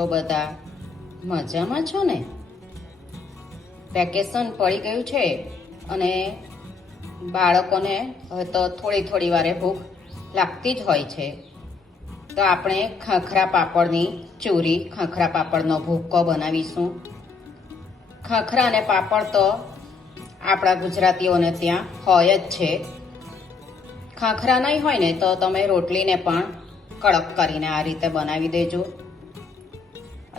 છો બધા? મજામાં છો ને? વેકેશન પડી ગયું છે અને બાળકોને હવે તો થોડી થોડી વારે ભૂખ લાગતી જ હોય છે. તો આપણે ખાખરા પાપડની ચૂરી, ખાખરા પાપડનો ભૂક્કો બનાવીશું. ખાખરા અને પાપડ તો આપણા ગુજરાતીઓને ત્યાં હોય જ છે. ખાખરા નહીં હોય ને તો તમે રોટલીને પણ કડક કરીને આ રીતે બનાવી દેજો.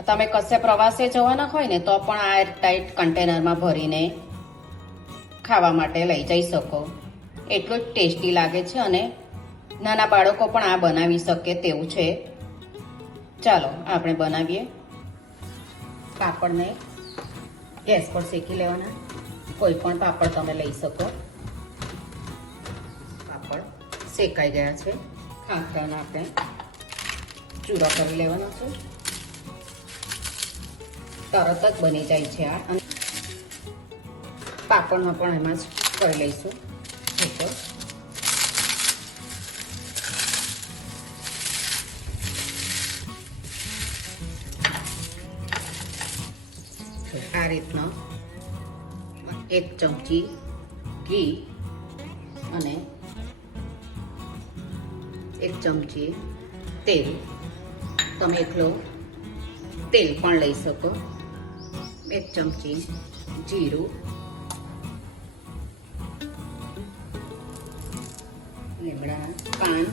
તમે કશે પ્રવાસે જવાના હોય ને તો પણ આ ટાઈટ કન્ટેનરમાં ભરીને ખાવા માટે લઈ જઈ શકો. એટલું જ ટેસ્ટી લાગે છે અને નાના બાળકો પણ આ બનાવી શકે તેવું છે. ચાલો આપણે બનાવીએ. પાપડને ગેસ પર શેકી લેવાના. કોઈ પણ પાપડ તમે લઈ શકો. પાપડ શેકાઈ ગયા છે. ખાખરાને આપણે ચૂરો કરી લેવાનો છે. તરત જ બની જાય છે આ. અને પાપડમાં પણ એમાં જ કરી લઈશું. આ રીતના 1 ચમચી ઘી અને 1 ચમચી તેલ. તમે એકલો તેલ પણ લઈ શકો. 1 ચમચી જીરું, લીમડાના પાન,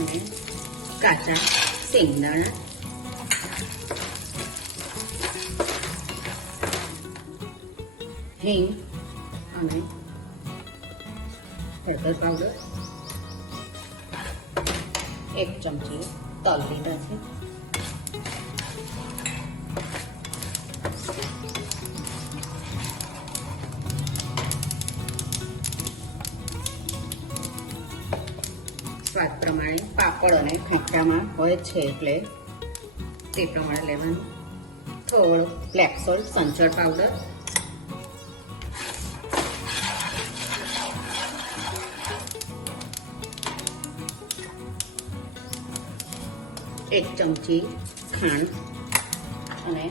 અને કાચા શેંગદાણા, હિંગ અને હળદર પાવડર. 1 ચમચી તલ લીધા છે. સ્વાદ પ્રમાણે પાપડ અને ખાખરામાં હોય છે એટલે તે પ્રમાણે લેવાનું. થોડો બ્લેક સોલ્ટ, સંચળ પાવડર, એક ચમચી ખાંડ અને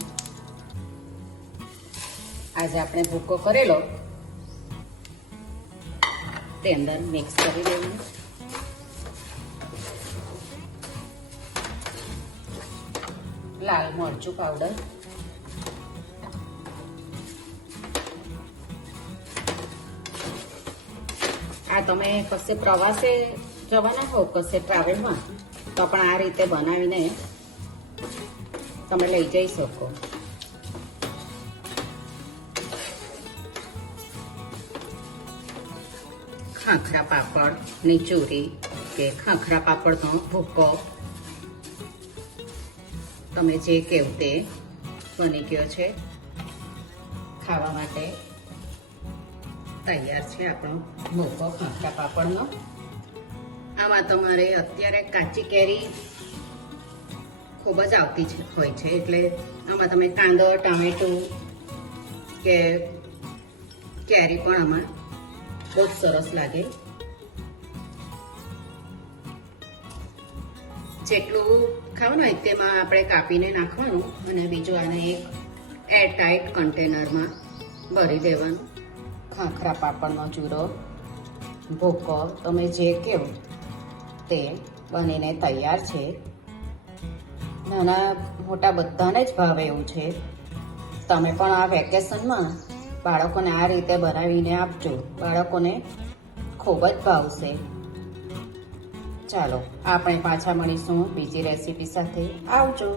આજે આપણે ભૂક્કો કરેલો તે અંદર મિક્સ કરી દેવાનું. લાલ મરચું પાવડર, આ તમે કશે પ્રવાસે જવાના હો, કશે ટ્રાવેલમાં, તો પણ આ રીતે બનાવીને તમે લઈ જઈ શકો. ખાખરા પાપડની ચૂરી કે ખાખરા પાપડનો ભૂક્કો તમે જે કહેવું તે બની ગયો છે. ખાવા માટે તૈયાર છે આપણો ભૂક્કો ખાખરા પાપડનો. આમાં તમારે અત્યારે કાચી કેરી ખૂબ જ આવતી હોય છે એટલે આમાં તમે કાંદો, ટામેટું કે કેરી પણ આમાં બહુ જ સરસ લાગે. જેટલું ખાવાનું હોય તેમાં આપણે કાપીને નાખવાનું અને બીજું આને એક એરટાઈટ કન્ટેનરમાં ભરી દેવાનું. ખાખરા પાપડનો ચૂરો, ભૂક્કો તમે જે કહો તે બનીને તૈયાર છે. નાના મોટા બધાને જ ભાવે એવું છે. તમે પણ આ વેકેશનમાં બાળકોને આ રીતે બનાવીને આપજો. બાળકોને ખૂબ જ ભાવશે. ચાલો આપણે પાછા મળીશું બીજી રેસીપી સાથે. આવજો.